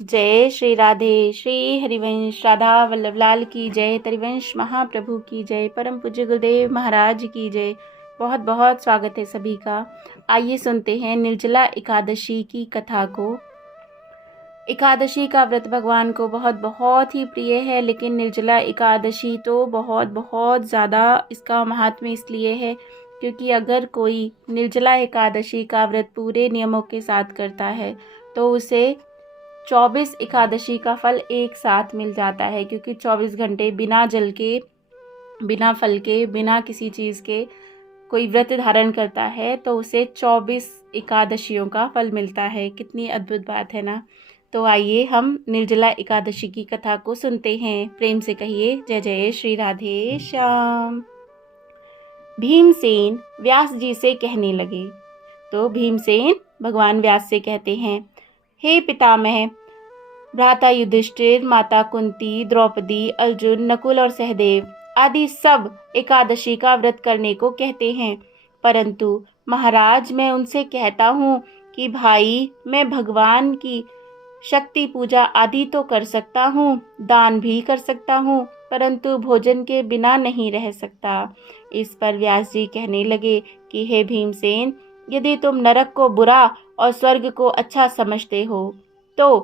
जय श्री राधे। श्री हरिवंश राधा वल्लभ लाल की जय। हरिवंश महाप्रभु की जय। परम पूज्य गुरुदेव महाराज की जय। बहुत बहुत स्वागत है सभी का। आइए सुनते हैं निर्जला एकादशी की कथा को। एकादशी का व्रत भगवान को बहुत बहुत ही प्रिय है, लेकिन निर्जला एकादशी तो बहुत बहुत ज़्यादा इसका महात्म्य इसलिए है क्योंकि अगर कोई निर्जला एकादशी का व्रत पूरे नियमों के साथ करता है तो उसे 24 एकादशी का फल एक साथ मिल जाता है। क्योंकि 24 घंटे बिना जल के, बिना फल के, बिना किसी चीज़ के कोई व्रत धारण करता है तो उसे 24 एकादशियों का फल मिलता है। कितनी अद्भुत बात है ना। तो आइए हम निर्जला एकादशी की कथा को सुनते हैं। प्रेम से कहिए जय जय श्री राधे श्याम। भीमसेन व्यास जी से कहने लगे। तो भीमसेन भगवान व्यास से कहते हैं, हे पितामह, भ्राता युधिष्ठिर, माता कुंती, द्रौपदी, अर्जुन, नकुल और सहदेव आदि सब एकादशी का व्रत करने को कहते हैं, परंतु महाराज मैं उनसे कहता हूँ कि भाई मैं भगवान की शक्ति पूजा आदि तो कर सकता हूँ, दान भी कर सकता हूँ, परंतु भोजन के बिना नहीं रह सकता। इस पर व्यास जी कहने लगे कि हे भीमसेन, यदि तुम नरक को बुरा और स्वर्ग को अच्छा समझते हो तो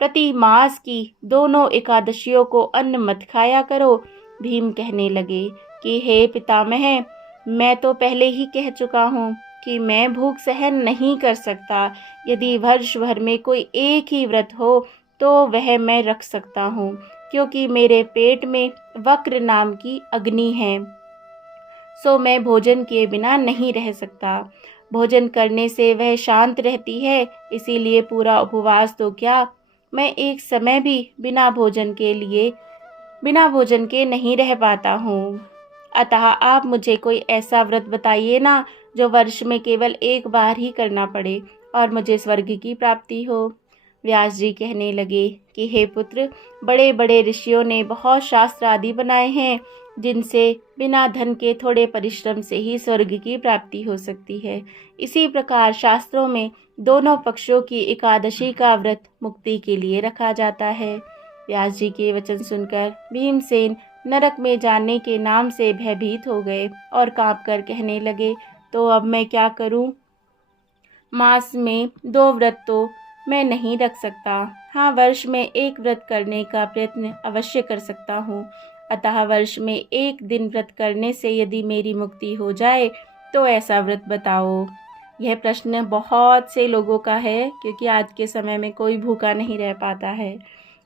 प्रति मास की दोनों एकादशियों को अन्न मत खाया करो। भीम कहने लगे कि हे पितामह, मैं तो पहले ही कह चुका हूँ कि मैं भूख सहन नहीं कर सकता। यदि वर्ष भर में कोई एक ही व्रत हो तो वह मैं रख सकता हूँ, क्योंकि मेरे पेट में वक्र नाम की अग्नि है, सो मैं भोजन किए बिना नहीं रह सकता। भोजन करने से वह शांत रहती है, इसीलिए पूरा उपवास तो क्या, मैं एक समय भी बिना भोजन के नहीं रह पाता हूँ। अतः आप मुझे कोई ऐसा व्रत बताइए ना जो वर्ष में केवल एक बार ही करना पड़े और मुझे स्वर्ग की प्राप्ति हो। व्यास जी कहने लगे कि हे पुत्र, बड़े बड़े ऋषियों ने बहुत शास्त्र आदि बनाए हैं जिनसे बिना धन के थोड़े परिश्रम से ही स्वर्ग की प्राप्ति हो सकती है। इसी प्रकार शास्त्रों में दोनों पक्षों की एकादशी का व्रत मुक्ति के लिए रखा जाता है। व्यास जी के वचन सुनकर भीमसेन नरक में जाने के नाम से भयभीत हो गए और कांपकर कहने लगे, तो अब मैं क्या करूं? मास में 2 व्रत तो मैं नहीं रख सकता। हाँ, वर्ष में एक व्रत करने का प्रयत्न अवश्य कर सकता हूँ। अतः वर्ष में एक दिन व्रत करने से यदि मेरी मुक्ति हो जाए तो ऐसा व्रत बताओ। यह प्रश्न बहुत से लोगों का है, क्योंकि आज के समय में कोई भूखा नहीं रह पाता है।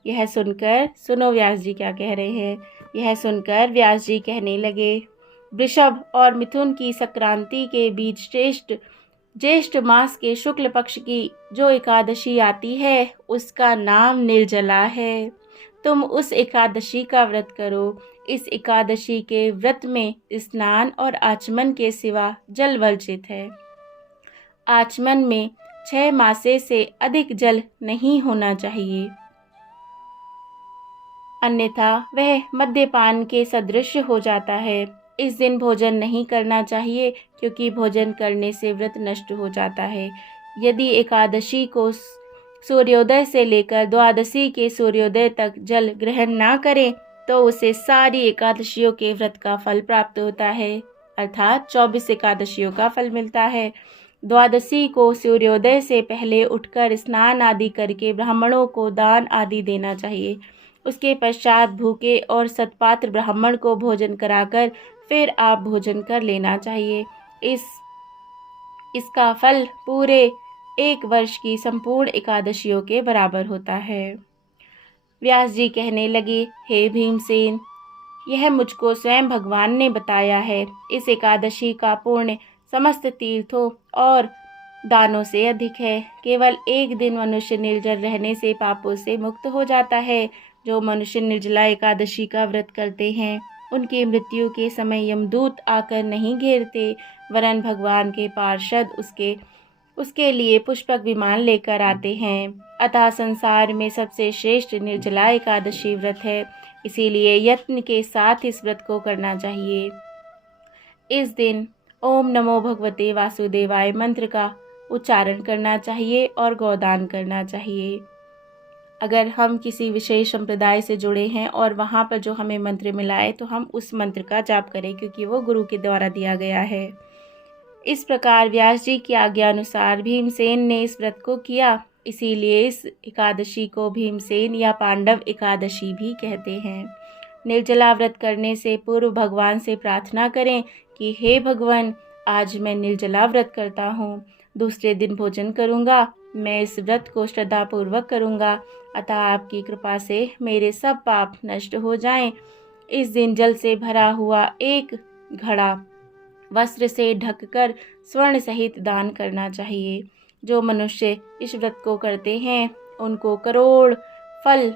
यह सुनकर सुनो व्यास जी क्या कह रहे हैं। यह सुनकर व्यास जी कहने लगे, वृषभ और मिथुन की संक्रांति के बीच ज्येष्ठ मास के शुक्ल पक्ष की जो एकादशी आती है उसका नाम निर्जला है। तुम उस एकादशी का व्रत करो। इस एकादशी के व्रत में स्नान और आचमन के सिवा जल वर्जित है। आचमन में 6 मासे से अधिक जल नहीं होना चाहिए, अन्यथा वह मद्यपान के सदृश हो जाता है। इस दिन भोजन नहीं करना चाहिए, क्योंकि भोजन करने से व्रत नष्ट हो जाता है। यदि एकादशी को सूर्योदय से लेकर द्वादशी के सूर्योदय तक जल ग्रहण ना करे तो उसे सारी एकादशियों के व्रत का फल प्राप्त होता है, अर्थात 24 एकादशियों का फल मिलता है। द्वादशी को सूर्योदय से पहले उठकर स्नान आदि करके ब्राह्मणों को दान आदि देना चाहिए। उसके पश्चात भूखे और सत्पात्र ब्राह्मण को भोजन कराकर फिर आप भोजन कर लेना चाहिए। इसका फल पूरे एक वर्ष की संपूर्ण एकादशियों के बराबर होता है। व्यास जी कहने लगे, हे भीमसेन, यह मुझको स्वयं भगवान ने बताया है। इस एकादशी का पुण्य समस्त तीर्थों और दानों से अधिक है। केवल एक दिन मनुष्य निर्जल रहने से पापों से मुक्त हो जाता है। जो मनुष्य निर्जला एकादशी का व्रत करते हैं उनकी मृत्यु के समय यमदूत आकर नहीं घेरते, वरन भगवान के पार्षद उसके लिए पुष्पक विमान लेकर आते हैं। अतः संसार में सबसे श्रेष्ठ निर्जला एकादशी व्रत है, इसीलिए यत्न के साथ इस व्रत को करना चाहिए। इस दिन ओम नमो भगवते वासुदेवाय मंत्र का उच्चारण करना चाहिए और गोदान करना चाहिए। अगर हम किसी विशेष संप्रदाय से जुड़े हैं और वहाँ पर जो हमें मंत्र मिला है तो हम उस मंत्र का जाप करें, क्योंकि वो गुरु के द्वारा दिया गया है। इस प्रकार व्यास जी की आज्ञा अनुसार भीमसेन ने इस व्रत को किया। इसीलिए इस एकादशी को भीमसेन या पांडव एकादशी भी कहते हैं। निर्जला व्रत करने से पूर्व भगवान से प्रार्थना करें कि हे भगवान, आज मैं निर्जला व्रत करता हूँ, दूसरे दिन भोजन करूँगा, मैं इस व्रत को श्रद्धापूर्वक करूँगा, अतः आपकी कृपा से मेरे सब पाप नष्ट हो जाएं। इस दिन जल से भरा हुआ एक घड़ा वस्त्र से ढककर स्वर्ण सहित दान करना चाहिए। जो मनुष्य इस व्रत को करते हैं उनको करोड़ पल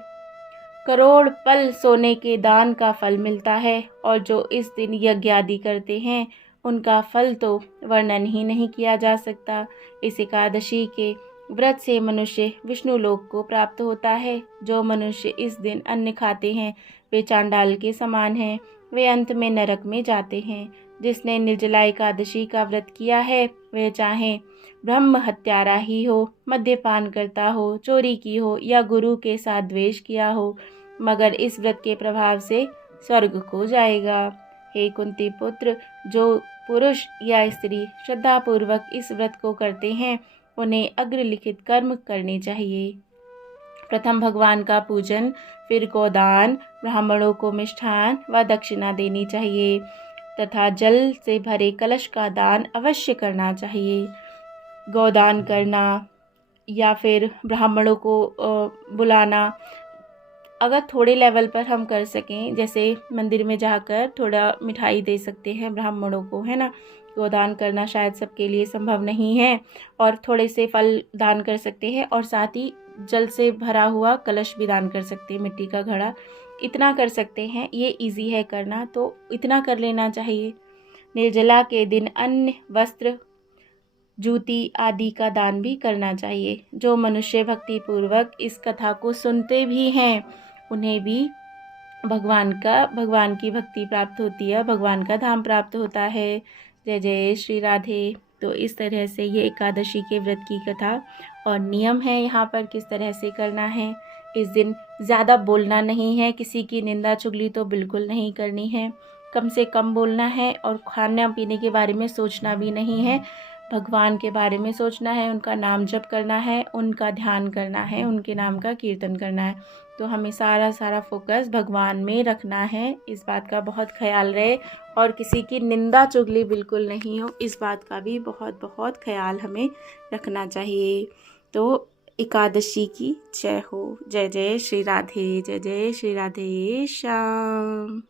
सोने के दान का फल मिलता है, और जो इस दिन यज्ञ आदि करते हैं उनका फल तो वर्णन ही नहीं किया जा सकता। इस एकादशी के व्रत से मनुष्य विष्णु लोक को प्राप्त होता है। जो मनुष्य इस दिन अन्न खाते हैं वे चांडाल के समान हैं, वे अंत में नरक में जाते हैं। जिसने निर्जला एकादशी का व्रत किया है वह चाहे ब्रह्म हत्यारा ही हो, मद्यपान करता हो, चोरी की हो या गुरु के साथ द्वेष किया हो, मगर इस व्रत के प्रभाव से स्वर्ग को जाएगा। हे कुंती पुत्र, जो पुरुष या स्त्री श्रद्धापूर्वक इस व्रत को करते हैं उन्हें अग्रलिखित कर्म करने चाहिए। प्रथम भगवान का पूजन, फिर गोदान, ब्राह्मणों को मिष्ठान व दक्षिणा देनी चाहिए तथा जल से भरे कलश का दान अवश्य करना चाहिए। गोदान करना या फिर ब्राह्मणों को बुलाना, अगर थोड़े लेवल पर हम कर सकें, जैसे मंदिर में जाकर थोड़ा मिठाई दे सकते हैं ब्राह्मणों को, है ना। गोदान करना शायद सबके लिए संभव नहीं है, और थोड़े से फल दान कर सकते हैं और साथ ही जल से भरा हुआ कलश भी दान कर सकते हैं, मिट्टी का घड़ा, इतना कर सकते हैं। ये इजी है करना, तो इतना कर लेना चाहिए। निर्जला के दिन अन्न, वस्त्र, जूती आदि का दान भी करना चाहिए। जो मनुष्य भक्ति पूर्वक इस कथा को सुनते भी हैं उन्हें भी भगवान की भक्ति प्राप्त होती है, भगवान का धाम प्राप्त होता है। जय जय श्री राधे। तो इस तरह से ये एकादशी के व्रत की कथा और नियम है यहाँ पर किस तरह से करना है। इस दिन ज़्यादा बोलना नहीं है, किसी की निंदा चुगली तो बिल्कुल नहीं करनी है, कम से कम बोलना है, और खाना पीने के बारे में सोचना भी नहीं है। भगवान के बारे में सोचना है, उनका नाम जप करना है, उनका ध्यान करना है, उनके नाम का कीर्तन करना है। तो हमें सारा फोकस भगवान में रखना है, इस बात का बहुत ख्याल रहे, और किसी की निंदा चुगली बिल्कुल नहीं हो, इस बात का भी बहुत ख्याल हमें रखना चाहिए। तो एकादशी की जय हो। जय जय श्री राधे, जय जय श्री राधे श्याम।